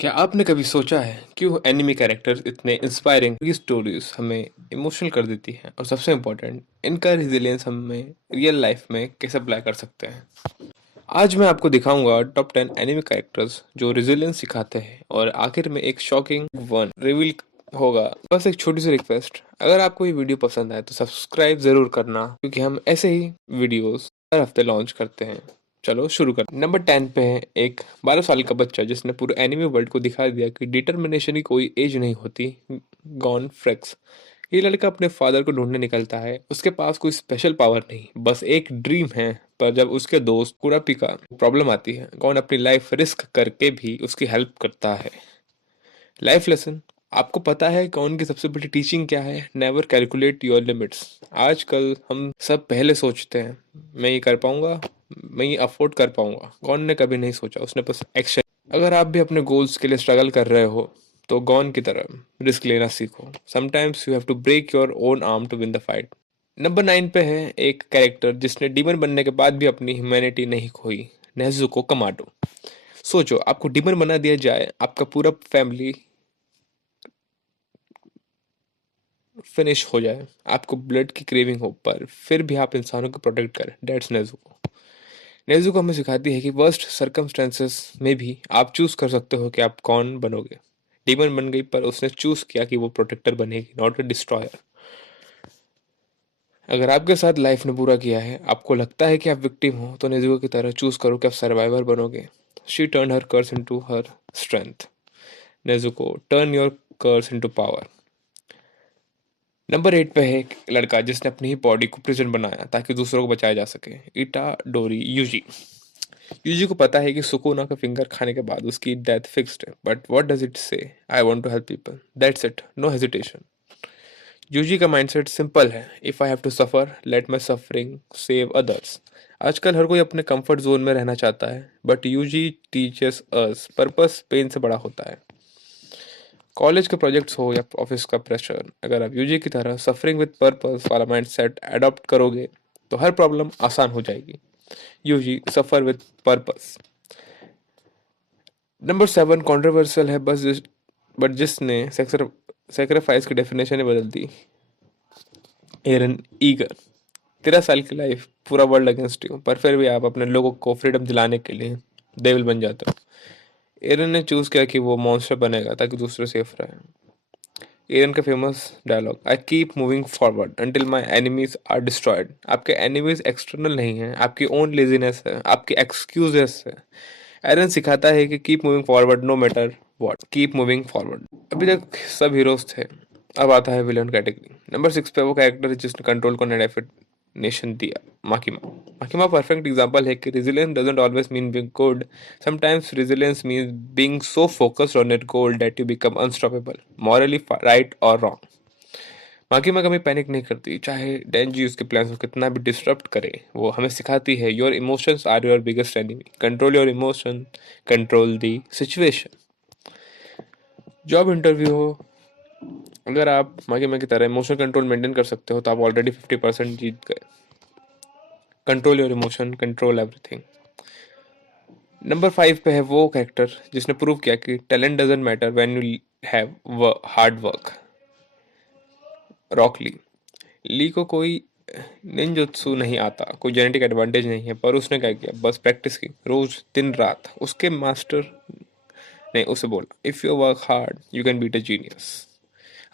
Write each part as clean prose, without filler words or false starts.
क्या आपने कभी सोचा है क्यों एनिमे कैरेक्टर्स इतने इंस्पायरिंग स्टोरीज हमें इमोशनल कर देती हैं और सबसे इम्पोर्टेंट इनका रिजिलियंस हमें रियल लाइफ में कैसे अप्लाई कर सकते हैं। आज मैं आपको दिखाऊंगा टॉप 10 एनिमे कैरेक्टर्स जो रिजिलियंस सिखाते हैं और आखिर में एक शॉकिंग वन रिवील होगा। बस एक छोटी सी रिक्वेस्ट, अगर आपको ये वीडियो पसंद आए तो सब्सक्राइब जरूर करना क्योंकि हम ऐसे ही वीडियोस हर हफ्ते लॉन्च करते हैं। चलो शुरू कर। नंबर 10 पे है एक 12 साल का बच्चा जिसने पूरे एनिमे वर्ल्ड को दिखा दिया कि डिटर्मिनेशन की कोई एज नहीं होती। गॉन फ्रेक्स। ये लड़का अपने फादर को ढूंढने निकलता है। उसके पास कोई स्पेशल पावर नहीं, बस एक ड्रीम है। पर जब उसके दोस्त कुरापी का प्रॉब्लम आती है, कौन अपनी लाइफ रिस्क करके भी उसकी हेल्प करता है। Life lesson. आपको पता है कौन की सबसे बड़ी टीचिंग क्या है? Never calculate your limits. आजकल हम सब पहले सोचते हैं मैं ये कर पाऊंगा, मैं ये अफोर्ड कर पाऊंगा। कौन ने कभी नहीं सोचा, उसने बस एक्शन। अगर आप भी अपने गोल्स के लिए स्ट्रगल कर रहे हो तो गॉन की तरह रिस्क लेना सीखो। Sometimes you have to break your own arm to win the fight. Number 9 पे है एक कैरेक्टर जिसने डीमन बनने के बाद भी अपनी ह्यूमैनिटी नहीं खोई। नेजुको कमाडो। सोचो, आपको डीमन बना दिया जाए, आपका पूरा फैमिली फिनिश हो जाए, आपको ब्लड की क्रेविंग हो, पर फिर भी आप इंसानों को प्रोटेक्ट करें। Dates Nezuko. नेजुको हमें सिखाती है कि वर्स्ट सर्कमस्टेंसेस में भी आप चूज कर सकते हो कि आप कौन बनोगे। डीमन बन गई पर उसने चूज किया कि वो प्रोटेक्टर बनेगी, नॉट अ डिस्ट्रॉयर। अगर आपके साथ लाइफ ने बुरा किया है, आपको लगता है कि आप विक्टिम हो, तो नेजुको की तरह चूज करो कि आप सर्वाइवर बनोगे। She turn her curse into her strength. Nezuko, turn your curse into power. Number 8 पे है एक लड़का जिसने अपनी ही बॉडी को प्रिजन बनाया ताकि दूसरों को बचाया जा सके। इटा डोरी यूजी। यूजी को पता है कि सुकुना का फिंगर खाने के बाद उसकी डेथ फिक्स्ड है, but what does it say? I want to help people, that's it, no hesitation. Yuji का माइंडसेट सिंपल है, if I have to suffer let my suffering save others. आजकल हर कोई अपने कंफर्ट जोन में रहना चाहता है, but Yuji teaches us purpose pain से बड़ा होता है। कॉलेज के प्रोजेक्ट्स हो या ऑफिस का प्रेशर, अगर आप यूजी की तरह सफरिंग विद पर्पस वाला माइंडसेट अडॉप्ट करोगे तो हर प्रॉब्लम आसान हो जाएगी। Yuji suffer with purpose. Number 7 controversial है, बट जिसने सेक्रीफाइस की डेफिनेशन ही बदल दी। एरन ईगर। 13 साल की लाइफ, पूरा वर्ल्ड अगेंस्ट यू, पर फिर भी आप अपने लोगों को फ्रीडम दिलाने के लिए डेविल बन जाते हो। एरन ने चूज किया कि वो मॉन्स्टर बनेगा ताकि दूसरे सेफ रहे। एरन का famous dialogue, I keep moving forward until my enemies are destroyed. आपके एनिमीज एक्सटर्नल नहीं है, आपकी ओन लेजीनेस है, आपकी एक्सक्यूजेस है। एरन सिखाता है कि keep moving forward no matter what, keep moving forward. अभी तक सब हीरोज थे, अब आता है विलन कैटेगरी। नंबर 6 पे वो कैरेक्टर जिसने कंट्रोल को डेफिनेशन दिया, माकिमा। माकिमा परफेक्ट एग्जांपल है कि resilience doesn't always mean being good. Sometimes resilience means being so focused on your goal that you become unstoppable, morally right or wrong. माकिमा कभी panic नहीं करती, चाहे डेंजी उसके प्लान्स को कितना भी डिस्टर्ब करे। वो हमें सिखाती है your emotions are your biggest enemy, control your emotion, control the situation. Job interview हो, अगर आप माकिमा की तरह इमोशनल कंट्रोल मेंटेन कर सकते हो तो आप ऑलरेडी 50% जीत गए। Control your emotion, control everything. Number 5 पे है वो कैरेक्टर जिसने प्रूव किया कि talent doesn't matter when you have hard work. Rock Lee. Lee को कोई निंजुत्सु नहीं आता, कोई जेनेटिक एडवांटेज नहीं है, पर उसने क्या किया, बस प्रैक्टिस की रोज दिन रात। उसके मास्टर ने उसे बोला, if you work hard you can beat a genius.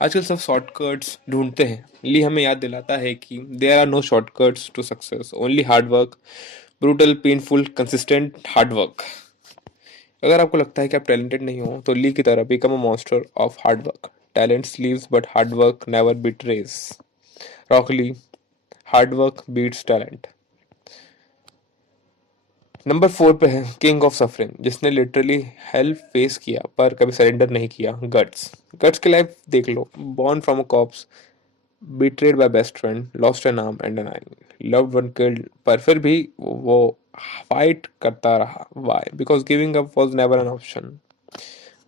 आजकल सब शॉर्टकट्स ढूंढते हैं, ली हमें याद दिलाता है कि there are no shortcuts to success, only hard work, brutal painful consistent hard work. अगर आपको लगता है कि आप टैलेंटेड नहीं हो तो ली की तरह become a monster of hard work. Talent leaves but hard work never betrays. Rock Lee, hard work beats talent. Number 4 पे है किंग ऑफ सफरिंग, जिसने लिटरली हेल्प फेस किया पर कभी सरेंडर नहीं किया। गट्स। गट्स की लाइफ देख लो, born from a corpse, betrayed by best friend, lost an arm and an eye, loved one killed, पर फिर भी वो फाइट करता रहा। Why? Because giving up was never an option.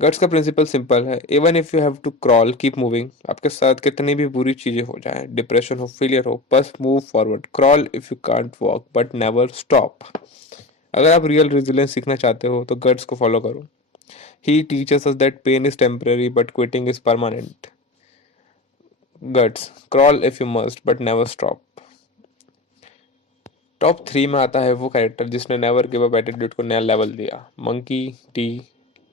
Guts का प्रिंसिपल सिंपल है, even if you have to crawl keep moving. आपके साथ कितनी भी बुरी चीजें हो जाए, डिप्रेशन हो, फेलियर हो, बस move forward. Crawl if you can't walk but never stop. अगर आप रियल रेजिलियंस सीखना चाहते हो तो गट्स को फॉलो करो। He teaches us that pain is temporary but quitting is permanent. Guts, crawl if you must but never stop. Top 3 में आता है वो कैरेक्टर जिसने नेवर गिव अप एटीट्यूड को नया लेवल दिया, मंकी डी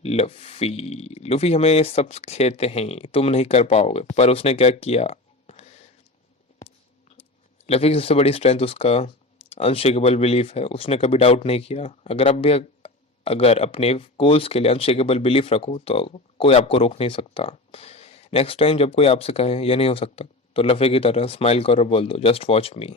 लफी। लूफी हमें सब कहते हैं तुम नहीं कर पाओगे, पर उसने क्या किया। लफी की सबसे बड़ी स्ट्रेंथ उसका अनशेकेबल बिलीफ है, उसने कभी डाउट नहीं किया। अगर अपने गोल्स के लिए अनशेकेबल बिलीफ रखो तो कोई आपको रोक नहीं सकता। नेक्स्ट टाइम जब कोई आपसे कहे यह नहीं हो सकता, तो लफे की तरह स्माइल करो और बोल दो जस्ट वॉच मी।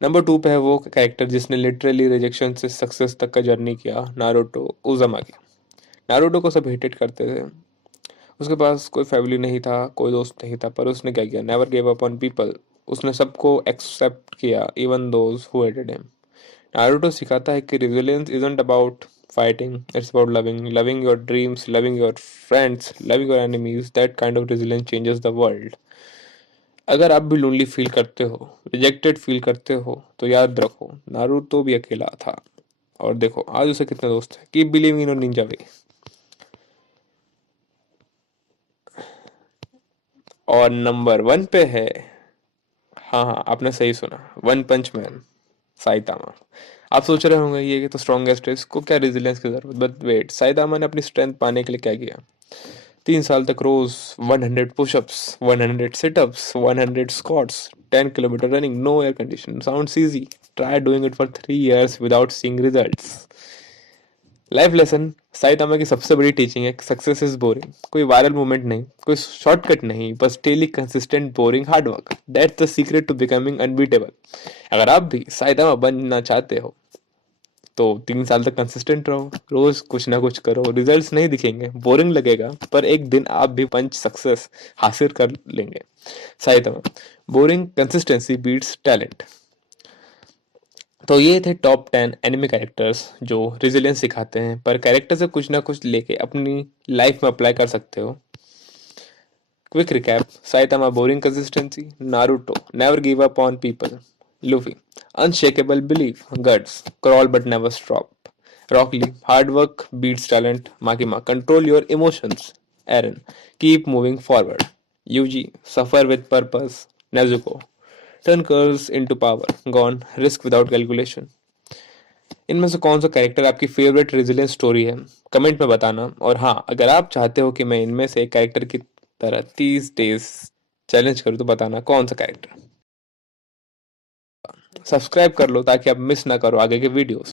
नंबर 2 पे है वो कैरेक्टर जिसने लिटरली रिजेक्शन से सक्सेस तक का जर्नी किया, नारुतो उज़ामाकी। नारुतो को सब हेटेड करते थे, उसके पास कोई फैमिली नहीं था, कोई दोस्त नहीं था, पर उसने क्या किया, never give up on people. उसने सबको एक्सेप्ट किया, even those who hated him. Naruto सिखाता है कि resilience isn't about fighting, it's about loving your dreams, loving your friends, loving your enemies. That kind of resilience changes the world. अगर आप भी lonely feel करते हो, rejected feel करते हो, तो याद रखो नारुतो भी अकेला था, और देखो आज उसे कितने दोस्त हैं। कीप बिलीविंग इन निंजा वे। और नंबर 1 पे है, हाँ हाँ आपने सही सुना, वन पंच मैन, साइतामा। आप सोच रहे होंगे ये तो स्ट्रॉन्गेस्ट है, इसको क्या रेजिलियंस की जरूरत, बट वेट, साइतामा ने अपनी स्ट्रेंथ पाने के लिए क्या किया। 3 साल तक रोज 100 pushups, 100 situps, 100 squats, 10 kilometre running, no air condition. Sounds easy, try doing it for 3 years without seeing results. Life lesson, Saitama की सबसे बड़ी टीचिंग है, सक्सेस इज बोरिंग। कोई वायरल मूवमेंट नहीं, कोई शॉर्टकट नहीं, बस daily consistent boring hard work, that's the secret to becoming unbeatable. अगर आप भी साइतामा बनना चाहते हो तो 3 साल तक कंसिस्टेंट रहो, रोज कुछ ना कुछ करो, रिजल्ट्स नहीं दिखेंगे, बोरिंग लगेगा, पर एक दिन आप भी पंच सक्सेस हासिल कर लेंगे। Saitama, boring consistency beats talent. तो ये थे टॉप 10 एनिमे कैरेक्टर्स जो रेजिलियंस सिखाते हैं, पर कैरेक्टर से कुछ ना कुछ लेके अपनी लाइफ में अप्लाई कर सकते हो। Quick recap, Saitama boring consistency, Naruto never give up on people, Luffy unshakable belief, Guts crawl but never stop, Rock Lee hard work beats talent, Makima control your emotions, Eren keep moving forward, Yuji suffer with purpose, Nezuko turn curves into power, Gon risk without calculation. इनमें से कौन सा character आपकी favourite resilience story है, comment में बताना। और हाँ, अगर आप चाहते हो कि मैं इनमें से एक कैरेक्टर की तरह 30 डेज चैलेंज करूँ तो बताना कौन सा कैरेक्टर। सब्सक्राइब कर लो ताकि आप मिस ना करो आगे के वीडियोस।